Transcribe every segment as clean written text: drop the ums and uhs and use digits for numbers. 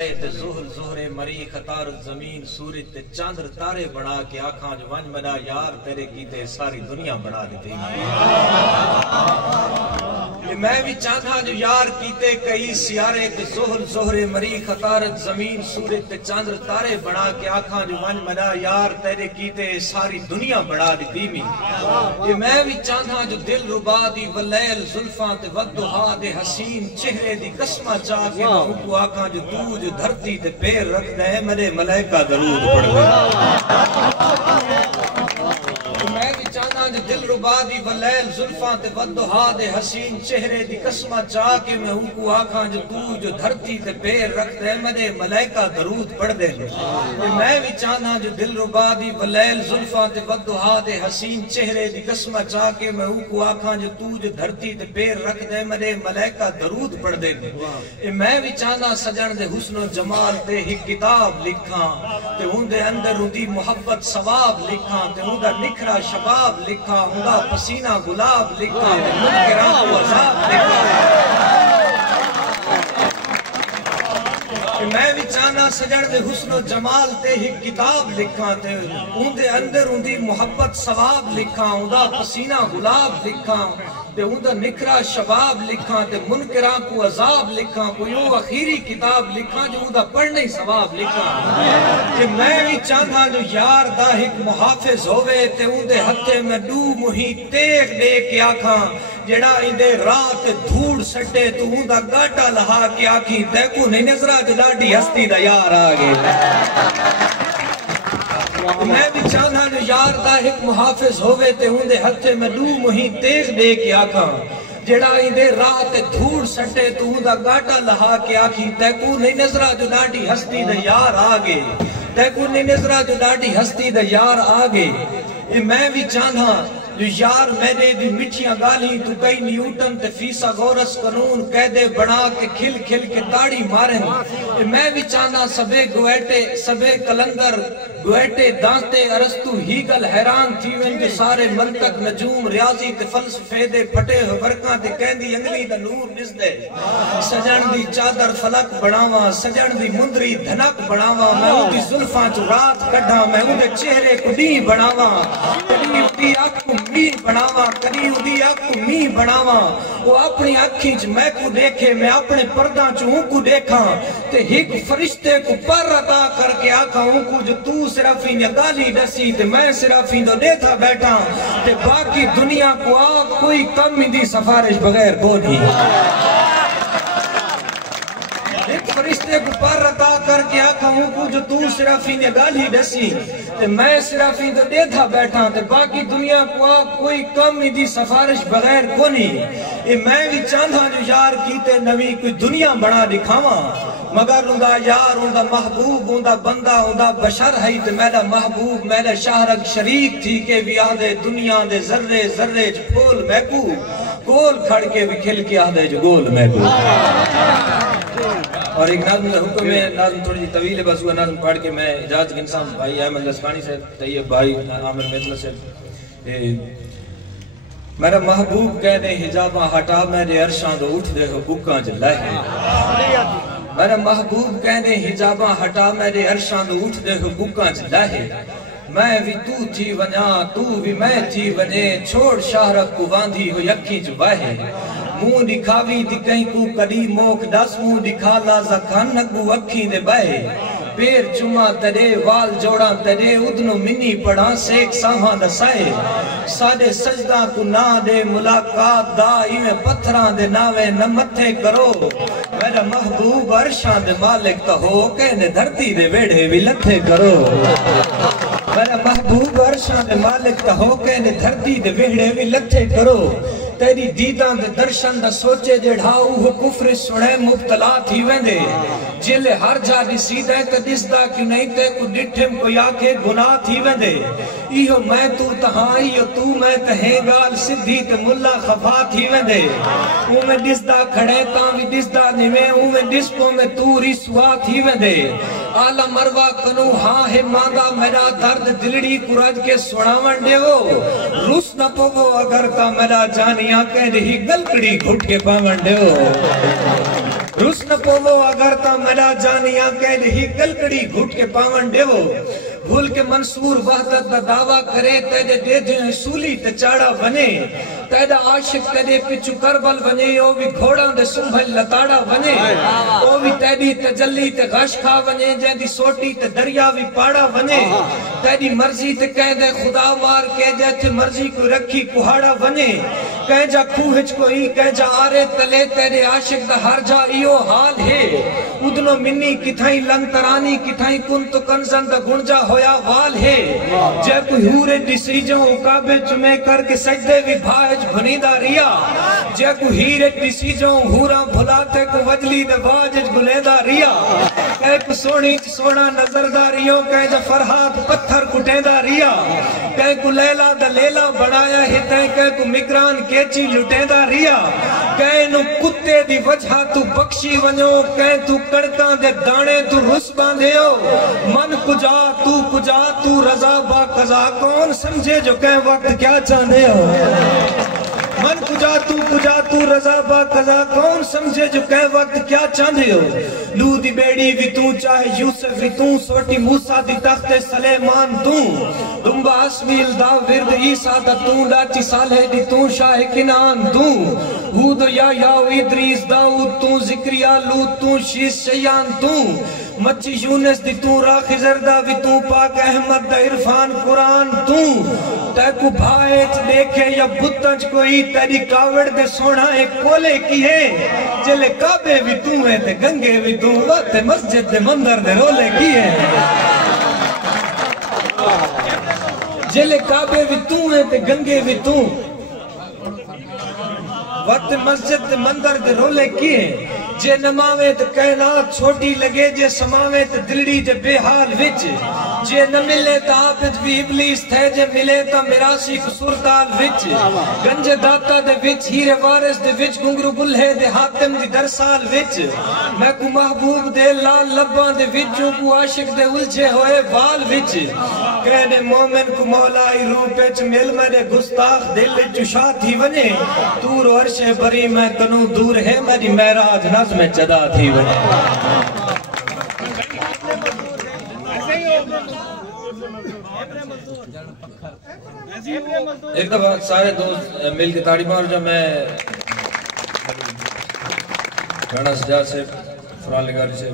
ظہر زہرے مری خطار زمین سورج تے چاندر تارے بنا کے آنکھاں جو ونج منا یار تیرے کیتے ساری دنیا بنا دیتے میں بھی چاہتا جو یار کیتے کئی سیارے تے ظہر زہرے مری خطار زمین سورج تے چاندر تارے بنا کے آنکھاں جو ونج منا یار تیرے کیتے ساری دنیا بنا دیتی میں بھی چاہتا جو دل ربا دی ولیل زلفاں تے ودہا دے حسین چہرے دی قسمہ چاہ کے میں کو آنکھاں جو تو جو دھرتی تے پیر رکھ دے میرے ملائکہ درود پڑھ دے میں بھی چاہتا جو دل ربا دی ولیل زلفاں تے ودہا دے حسین چہرے دی قسمہ چاہ کے میں کو آنکھاں جو تو جو دھرتی تے پیر رکھ دے میرے ملائکہ درود پڑھ دے میں بھی چاہتا جو دل ربا دی ولیل زلفاں تے ودہا دے حسین چہرے دی قسمہ چاہ کے میں کو آنکھاں جو تو جو دھرتی تے پیر رکھ دے میرے ملائکہ درود پڑھ دے میں بھی چاہتا سجن دے حسن و جمال تے ہی کتاب لکھاں تے ہون دے اندر دی محبت ثواب لکھاں تے ہون دا نکھرا شباب لکھاں ہون دا پسینہ گلاب لکھاں تے منکران کو عذاب لکھاں میں بھی چاہنا سجن دے حسن و جمال تے ہی کتاب لکھاں تے ہون دے اندر دی محبت ثواب لکھاں ہون دا پسینہ گلاب لکھاں تے ہون دا نکھرا شباب لکھاں تے منکران کو عذاب لکھاں کوئی وہ اخیری کتاب لکھاں جو ہون دا پڑھنے ثواب لکھاں کہ میں بھی چاہتا جو یار دا ایک محافظ ہوئے تے ہون دے ہتھے میں دو مہی تیغ دے کے آکھاں جڑا اندے رات دھوڑ سٹے تو ہون دا گاٹا لہا کے آکھی تے کو نہیں نظرہ جلاڈی ہستی دا یار آگے میں بھی چاہتا جو یار دا ایک محافظ ہوئے تے ہون دے ہتھے میں دو مہی تیغ دے کے آکھاں جڑا اندے رات دھوڑ سٹے تو ہون دا گاٹا لہا کے آکھی تے کو نہیں نظرہ جلاڈی ہستی دا یار آگے تے کو نہیں نظرہ جلاڈی ہستی دا یار آگے میں بھی چاہتا جو یار میں نے دی مٹھیاں گالی تو کئی نیوٹن تے فیسا غورس قانون قیدے بڑھا کے کھل کھل کے داڑی مارن میں بھی چاہنا سبے گویٹے سبے کلندر گویٹے دانتے ارستو ہی گل حیران تھی وین کے سارے منطق نجوم ریاضی تے فلسفے دے پھٹے ورکاں تے کہندی انگلی دا نور نس دے سجن دی چادر فلک بڑھاواں سجن دی مندری دھنک بڑھاواں میں ان دی زلفاں چو رات کڈھاں میں ان دے چہرے کو دی بڑھاواں کدی دی آنکھوں می بڑھاواں کدی دی آنکھوں می بڑھاواں وہ اپنی آنکھیں چ میں کو دیکھے میں اپنے پرداں چ ان کو دیکھاں تے ایک فرشتے کو پر عطا کر کے آکھاں ان کو جو تو صرف ہی گالی ڈسی تے میں صرف ہی دیتا بیٹھا تے باقی دنیا کو کوئی کم ہی دی سفارش بغیر کو نہیں ایک فرشتے کو پر عطا کر کے آکھاں ان کو جو تو صرف ہی گالی ڈسی تے میں صرف ہی دیتا بیٹھا تے باقی دنیا کو کوئی کم ہی دی سفارش بغیر کو نہیں میں بھی چاہتا جو یار کیتے نوی کوئی دنیا بنا دکھاواں مگر اندہ یار اندہ محبوب اندہ بندہ اندہ بشر ہے تے میرا محبوب میرا شہرک شریک تھی کہ بھی آدھے دنیا دے ذرے ذرے جو پھول میں کو گول کھڑ کے بھی کھل کے آدھے جو گول میں کو اور ایک ناظم حکم ہے ناظم تھوڑی جی طویل ہے بس وہ ناظم پڑھ کے میں اجازت کے انسان بھائی احمد لسکانی سے طیب بھائی عامر میدلہ سے میرا محبوب کہنے حجاباں ہٹا میرے عرشاں دو اٹھ دے ہو بکاں جلائے میرا محبوب کہنے حجاباں ہٹا میرے عرشاں دو اٹھ دے ہو بکاں جلائے میں بھی تو تھی ونیا تو بھی میں تھی ونے چھوڑ شہرک کو واندھی ہو یکی جو باہے موں دکھاوی دی کہیں کو کری موک دس موں دکھا لازا کھانکو اکھی دے بائے پیر چما ترے وال جوڑا ترے ادنو منی پڑھا سیک سامہاں دسائے سادے سجدہ کو نا دے ملاقات دا ایویں پتھراں دے ناوے نمتھے کرو میرا محبوب عرشاں دے مالک تا ہو کہنے دھرتی دے ویڑے بھی لتھے کرو میرا محبوب عرشاں دے مالک تا ہو کہنے دھرتی دے ویڑے بھی لتھے کرو تیری دیداں دے درشن دا سوچے جڑھاؤ وہ کفر سنے مبتلا تھی ویندے جلے ہر جا ڈسی دے تے دسدا کیوں نہیں تے کو ڈٹھم کو یا کے گناہ تھی ویندے ایہو میں تو تہاں ایہو تو میں تہیں گال سدھی تے ملا خفا تھی ویندے او میں دسدا کھڑے تاں بھی دسدا نویں او میں دسپو میں تو رسوا تھی ویندے آلہ مروا کنو ہاں ہے ماندہ میرا درد دلڑی کراج کے سڑاون دے ہو روس نہ پوگو اگر تا میرا جانیاں کہہ رہی گلکڑی گھٹ کے پاون دے ہو روس حسن پوو اگر تا ملا جانیاں کہہ دہی کلکڑی گھٹ کے پاون دیو بھول کے منصور وحدت دا دعویٰ کرے تیدے دے دیں سولی تے چاڑا بنے تیدہ عاشق کدے پچھو کربل بنے او بھی گھوڑاں دے سنبھل لتاڑا بنے او بھی تیدی تجلی تے غش کھا بنے جیدی سوٹی تے دریا بھی پاڑا بنے تیدی مرضی تے کہہ دے خدا وار کہہ جے تے مرضی کو رکھی پہاڑا بنے کہہ جا کوہج کو ہی کہہ جا آرے تلے تیرے عاشق دا ہر جا ایو حال ہے ادنو منی کتھائیں لنگ ترانی کتھائیں کن تو کنزن دا گنجا ہویا وال ہے جے کوئی ہورے ڈسی جو اکابے چمے کر کے سجدے بھی بھائج بھنیدہ ریا جے کوئی ہیرے ڈسی جو ہورا بھلاتے کو وجلی دے واجج گلیدہ ریا کہے کو سونی سونا نظر داریوں کہے جا فرحات پتھر کٹیدہ ریا کہے کو لیلہ دا لیلہ بڑھایا ہتیں کہے کو مکران کیچی لٹیدہ ریا کہے نو کتے دی وجہ تو بخشی ونو کہے تو کڑکاں دے دانے تو رس باندھے ہو من کجا تو رضا با قضا کون سمجھے جو کہیں وقت کیا چاہنے ہو من کجا تو رضا با قضا کون سمجھے جو کہیں وقت کیا چاہنے ہو لو دی بیڑی بھی تو چاہے یوسف بھی تو سوٹی موسیٰ دی تخت سلیمان تو دنبا اسمیل دا ورد عیسیٰ دا تو لاچی صالح دی تو شاہ کنان تو ہود یا ادریس داؤد تو ذکریہ لوت تو شیس شیان تو مچی یونس دی تو راخ زردہ بھی تو پاک احمد دا عرفان قرآن تو تیکو بھائیچ دیکھے یا بتنج کوئی تیری کاوڑ دے سونا ایک کولے کی ہے جلے کعبے بھی تو ہیں تے گنگے بھی تو وقت مسجد دے مندر دے رولے کی ہے جلے کعبے بھی تو ہیں تے گنگے بھی تو وقت مسجد دے مندر دے رولے کی ہے جے نماوے تے کائنات چھوٹی لگے جے سماوے تے دلڑی دے بے حال وچ جے نہ ملے تا عابد بھی ابلیس تھے جے ملے تا میراسی قصوردال وچ گنج داتا دے وچ ہیرے وارث دے وچ گنگرو گلہے دے حاتم دی درسال وچ میں کو محبوب دے لال لباں دے وچوں کو عاشق دے الجھے ہوئے وال وچ کہنے مومن کو مولائی روح پچ مل میرے گستاخ دل چشا تھی ونے دور عرش بری میں کنوں دور ہے میری معراج نظم چدا تھی ونے ایک دفعہ سارے دوست مل کے تاڑی مار جب میں رانا سجاد سے فران لگاری سے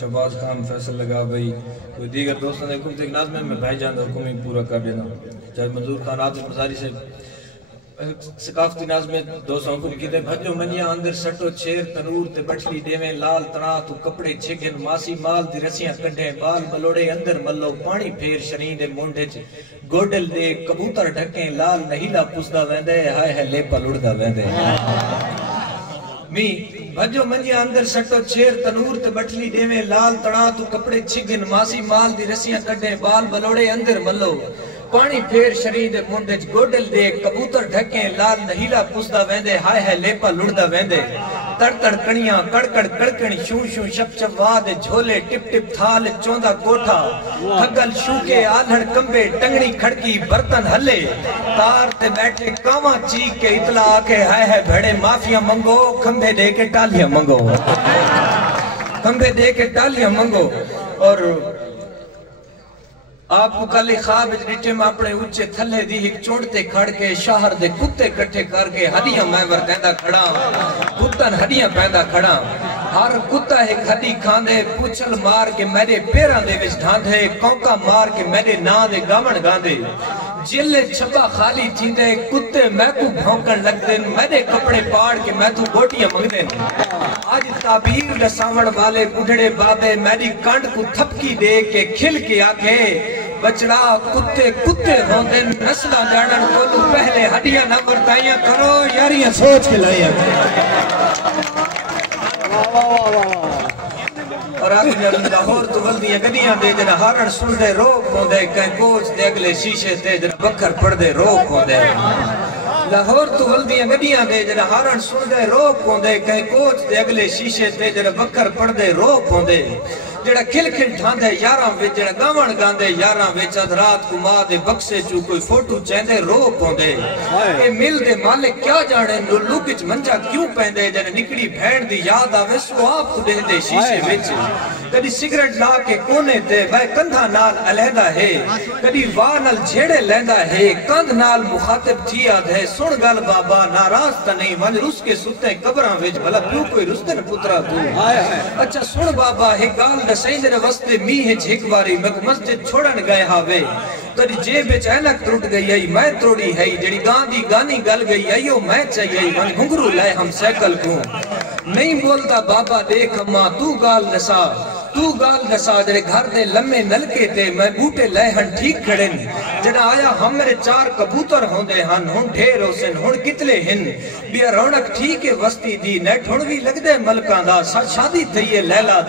شہباز خان فیصل لگا بھئی کوئی دیگر دوستوں نے حکومت ایک ناظم ہے میں بھائی جان حکومی پورا کر دینا چاہے منظور خان عاطف مزاری سے ثقافتی ناظم میں دوستوں حکم کی دے بھجو منیا اندر سٹو چھیر تنور تے بٹھلی دیویں لال تنا تو کپڑے چھگن ماسی مال دی رسیاں کڈھیں بال بلوڑے اندر ملو پانی پھیر شرین دے مونڈے چ گوڈل دے کبوتر ڈھکیں لال نہیلا پسدا ویندے ہائے ہے لیپا لڑدا ویندے می بھجو منیا اندر سٹو چھیر تنور تے بٹھلی دیویں لال تنا تو کپڑے چھگن ماسی مال دی رسیاں کڈھیں بال بلوڑے اندر ملو پانی پھیر شرین دے مونڈے چ گوڈل دے کبوتر ڈھکیں لال نہیلا پسدا ویندے ہائے ہے لیپا لڑدا ویندے تڑ تڑ کنیاں کڑکڑ کڑکڑی شوں شوں شپ شپ واد جھولے ٹپ ٹپ تھال چوندہ کوٹھا تھگل شوکے آدھڑ کمبے ٹنگڑی کھڑکی برتن ہلے تار تے بیٹھے کاما چیک کے اطلاع آکے ہائے ہے بھڑے مافیا منگو کھمبے دے کے ٹالیاں منگو کھمبے دے کے ٹالیاں منگو اور آپ کو کل خواب ڈٹے میں اپنے اچھے تھلے دی ایک چوڑتے کھڑ کے شہر دے کتے کٹھے کر کے ہڈیاں میور دیندہ کھڑا کتن ہڈیاں پیدا کھڑا ہر کتا ایک ہڈی کھاندے پوچھل مار کے میرے پیران دے وچ ڈھاندے کونکا مار کے میرے نا دے گامن گاندے جلے چھپا خالی چیندے کتے میں کو بھونکن لگ دیں میرے کپڑے پاڑ کے میں تو گوٹیاں مگ دیں آج تعبیر لسامن والے بڑھڑے بابے میری کانڈ کو تھپکی دے کے کھل کے آکے بچڑا کتے کتے ہوندے نسلہ جاڑن کو پہلے ہڈیاں نہ ورتائیاں کرو یاریاں سوچ کے لائیاں اور آگے لاہور تو غلطیاں گڑیاں دے جنہ ہارن سن دے روک ہوندے کہیں کوچ دے اگلے شیشے تے جنہ بکھر پڑ دے روک ہوندے لاہور تو غلطیاں گڑیاں دے جنہ ہارن سن دے روک ہوندے کہیں کوچ دے اگلے شیشے تے جنہ بکھر پڑ دے روک ہوندے جڑا کھل کھل ٹھاندے یاراں وچ جڑا گاون گاندے یاراں وچ رات کو ماں دے بکسے چوں کوئی فوٹو چیندے رو پوندے اے مل دے مالک کیا جانے لوک وچ منجا کیوں پیندے جڑا نکڑی بھین دی یاد آوے سو آپ دیندے شیشے وچ کدی سگریٹ لا کے کونے تے وے کندھا نال علیحدہ ہے کدی واہ نال جھیڑے لیندا ہے کندھ نال مخاطب تھی آد ہے سن گل بابا ناراض تا نہیں ون رس کے ستے قبراں وچ بھلا پیو کوئی رستن پترا تو اچھا سن بابا ہے گال دسیں جڑے وستے میہ جھک واری مک مسجد چھوڑن گئے ہاوے تری جیب وچ اینک ٹوٹ گئی ہے میں توڑی ہے جڑی گاندی گانی گل گئی ہے میں چاہیے من گھنگرو لائے ہم سائیکل کو نہیں بولتا بابا دیکھ ماں تو گال دسا جڑے گھر دے لمے نلکے تے میں بوٹے لے ہن ٹھیک کھڑے جڑا آیا ہم میرے 4 کبوتر ہوندے ہن ہن ڈھیر ہوسن ہن کتلے ہن بیا رونق ٹھیک ہے وستی دی نیٹ ہن وی لگ دے ملکاں دا سچ شادی تھئیے لیلا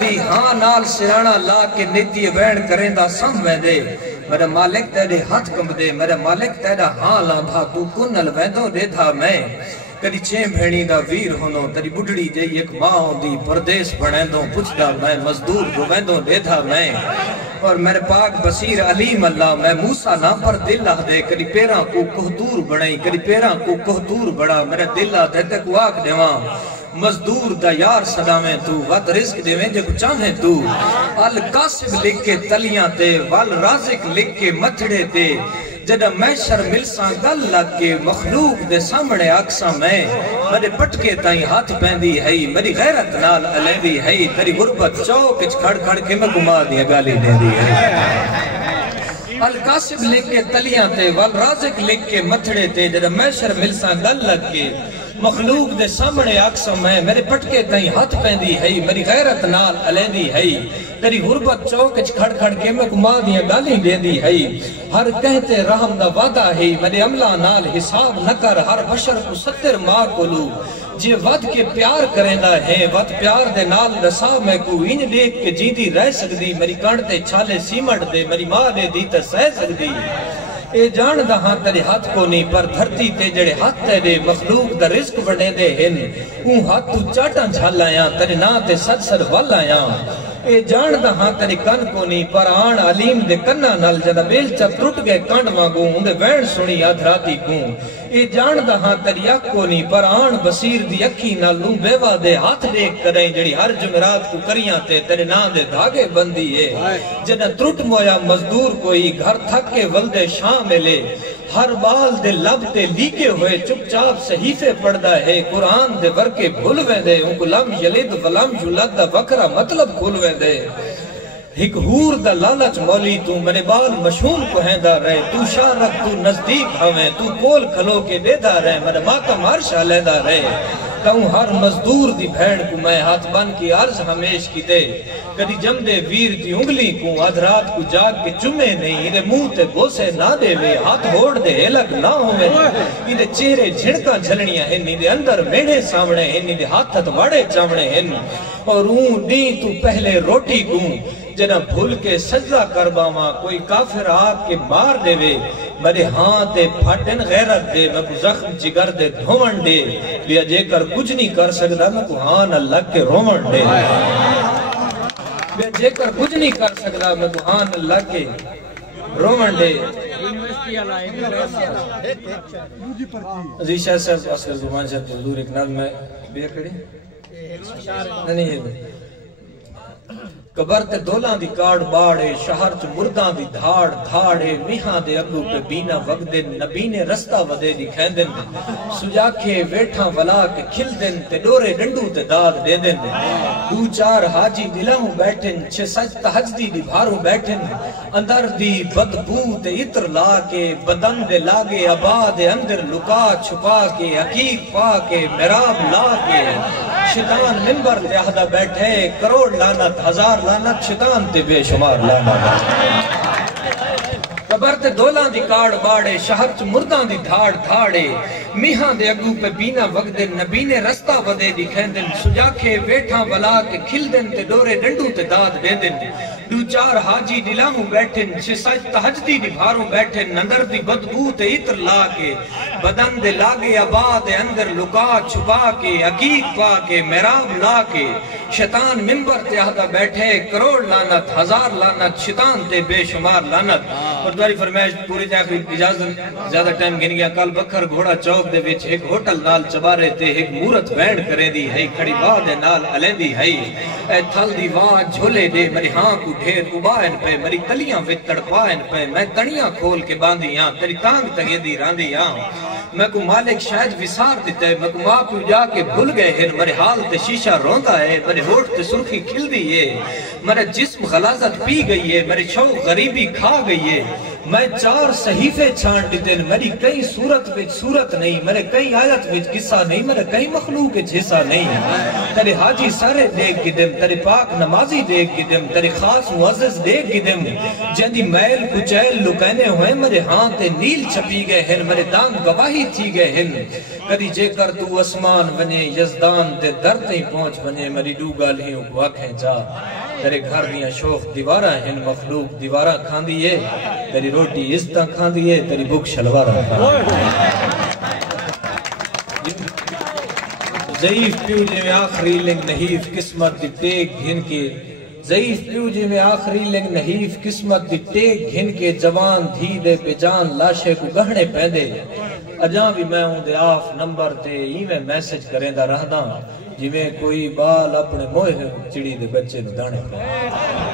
دی ہاں نال سرانا لا کے نیتی وین کریں دا سم ویندے میرا مالک تیرے ہاتھ کمب دے میرا مالک تیرا ہاں لاندا تو کنل ویندو دے تھا میں کدی 6 بھیڑی دا ویر ہونو تری بڑھڑی جئی ایک ماں ہوندی پردیس بڑھیندوں پچھدا میں مزدور جو ویندوں دیدھا میں اور میرے پاک بصیر علیم اللہ میں موسیٰ نہ پر دل آہ دے کدی پیراں کو کوہدور بڑھائی کدی پیراں کو کوہدور بڑھا میرے دل آہ دے تک واق دیواں مزدور دا یار صدامیں تو وقت رزق دیویں جو چاہیں تو القاسب لکھ کے تلیاں تے والرازق لکھ کے متھڑے تے جدہ میں شرمل ساں گل لگ کے مخلوق دے سامنے اکساں میں میرے پٹکے تائیں ہاتھ پہندی ہے میری غیرت نال علیوی ہے تیری غربت چوک کھڑ کھڑ کے میں گما دیا گالی دے دی ہے القاسب لکھ کے تلیاں تے والرازق لکھ کے متھڑے تے جدہ میں شرمل ساں گل لگ کے مخلوق دے سامنے اکساں میں میرے پٹکے تائیں ہاتھ پہندی ہے میری غیرت نال علیوی ہے تیری غربت چوک کھڑ کھڑ کے میں گما دیا گالی دے دی ہے ہر کہتے رحم دا وعدہ ہے میرے عملہ نال حساب نہ کر ہر بشر کو 70 ماں کو لو جے ود کے پیار کریندا ہے ود پیار دے نال رسا میں کو انج دیکھ کے جیندی رہ سکدی میری کانٹے چھالے سیمٹ دے میری ماں دے دی تے سہ سکدی اے جان دا ہاں تیرے ہاتھ کو نہیں پر دھرتی تے جڑے ہاتھ تے دے مخلوق دا رزق بڑھے دے ہن اون ہاتھ تو چاٹاں جھالایا تیرے نا تے سد والایا اے جان دا ہاں تیرے کن کو نہیں پر آن علیم دے کنہ نل جدہ بیل چا ٹوٹ گئے کانڈ مانگوں اندے وین سنی آدھراتی کوں اے جان دا ہاں تیری اک کو نہیں پر آن بصیر دی اکھی نال لوں بیوہ دے ہاتھ دیکھ کریں جڑی ہر جمعرات کو کریاں تے تیرے نا دے دھاگے بندی ہے جدہ ٹوٹ مویا مزدور کوئی گھر تھک کے ولدے شاہ ملے ہر بال دے لب تے لیکے ہوئے چپ چاپ صحیفے پڑھدا ہے قرآن دے ورکے بھول ویندے ان کو لم یلد ولم یولد دا وکرا مطلب بھول ویندے ایک ہور دا لالچ مولی تو میرے بال مشہور کو ہیندا رہے تو شاہ رکھ تو نزدیک ہوئے تو کول کھلو کے دیدا رہے میرے ماتم عرشہ لیدا رہے کہوں ہر مزدور دی بھیڑ کو میں ہاتھ بن کی عرض ہمیش کی دے کدی جم دے ویر دی انگلی کو آدھرات کو جاگ کے چمے نہیں انہیں منہ تے گوسے نہ دے وے ہاتھ ہوڑ دے ہلک نہ ہوئے انہیں چہرے جھڑکاں جھلنیاں ہیں انہیں اندر میڑے سامنے ہیں انہیں ہاتھ واڑے چامنے ہیں اور اون دی تو پہلے روٹی کو جنہ بھول کے سجدہ کرباواں کوئی کافر آگ کے مار دے وے میرے ہاں تے پھٹن غیرت دے میں کو زخم جگر دے دھومن دے لیا جے کر کچھ نہیں کر سکتا میں کو ہاں نہ لگ کے رومن دے لیا جے کر کچھ نہیں کر سکتا میں کو ہاں نہ لگ کے رومن دے عزیز شاہ صاحب اسکر زبان شاہ حضور ایک نال میں بیا کھڑی نہیں ہے قبر تے دولاں دی کاڑ باڑے شہر چ مرداں دی دھاڑ دھاڑے میہاں دے اگو پہ بینا وگدن نبی نے رستہ ودے دی کھیندن سجاکھے ویٹھاں ولا کے کھل دن تے ڈورے ڈنڈو تے داد دے دن 2-4 حاجی دلاں بیٹھن 6-7 تہجدی دی بھاروں بیٹھن اندر دی بدبو تے عطر لا کے بدن دے لاگے ابا دے اندر لکا چھپا کے عقیق پا کے محراب لا کے شیطان منبر تے آہدہ بیٹھے کروڑ لعنت 1000 لعنت شیطان تے بے شمار لعنت قبر تے دولاں دی کاڑ باڑے شہر چ مرداں دی دھاڑ دھاڑے میہاں دے اگو پہ بینا وگدن نبی نے رستہ ودے دی کھیندن سجاکھے ویٹھاں ولا کے کھل دن تے ڈورے ڈنڈو تے داد دے دن 2 چار حاجی دلاموں بیٹھن سج تہجدی نبھاروں بیٹھن نندر دی بدبو تے عطر لا کے بدن دے لاگے آباد اندر لکا چھپا کے عقیق پا کے محراب لا کے شیطان ممبر تے آہدہ بیٹھے کروڑ لانت ہزار لانت شیطان تے بے شمار لانت اور دواری فرمائش پوری جاکری اجازت زیادہ ٹائم گن گیا کال بکھر گھوڑا چوک دے وچ ایک ہوٹل نال چبارے تے ایک مورت بینڈ کرے دی ہے کھڑی باد نال علیں دی ہے اے تھل دی واد جھولے دے میری ہاں کو ڈھیر ابائن پہ میری تلیاں وچ تڑپائن پہ میں تڑیاں کھول کے باندھی ہاں تیری تانگ تگے دی راندھی ہاں میں کو مالک شاید وسار دیتے میں کو ماں کو جا کے بھول گئے ہیں میرے حال تے شیشہ روندا ہے میرے ہوٹ تے سرخی کھل دی ہے میرا جسم غلازت پی گئی ہے میری شوق غریبی کھا گئی ہے میں چار صحیفے چھان دیتے میری کئی صورت وچ صورت نہیں میرے کئی آیت وچ قصہ نہیں میرے کئی مخلوق وچ حصہ نہیں تیرے حاجی سارے دیکھ گدم تیرے پاک نمازی دیکھ گدم تیرے خاص معزز دیکھ گدم جندی میل کچیل لکینے ہوئے میرے ہاں تے نیل چھپی گئے ہیں میرے دان گواہی تھی گئے ہیں کدی جے کر تو اسمان بنے یزدان تے در تیں پہنچ بنے میری ڈو گالیوں کو آنکھیں جا تیرے گھر دیاں شوخ دیوارہ ہیں مخلوق دیوارہ کھان دیئے تیری روٹی عزتاں کھان دیئے تیری بک شلوارہ ضعیف پیو جے میں آخری لنگ نحیف قسمت دی ٹیک گھن کے ضعیف پیو جے میں آخری لنگ نحیف قسمت دی ٹیک گھن کے جوان دھی دے پہ جان لاشے کو گہنے پیندے اجاں بھی میں ہوں دے آف نمبر تے ہی میں میسج کریں دا رہ دا جی میں کوئی بال اپنے موہ چڑی دے بچے نو دانے پہ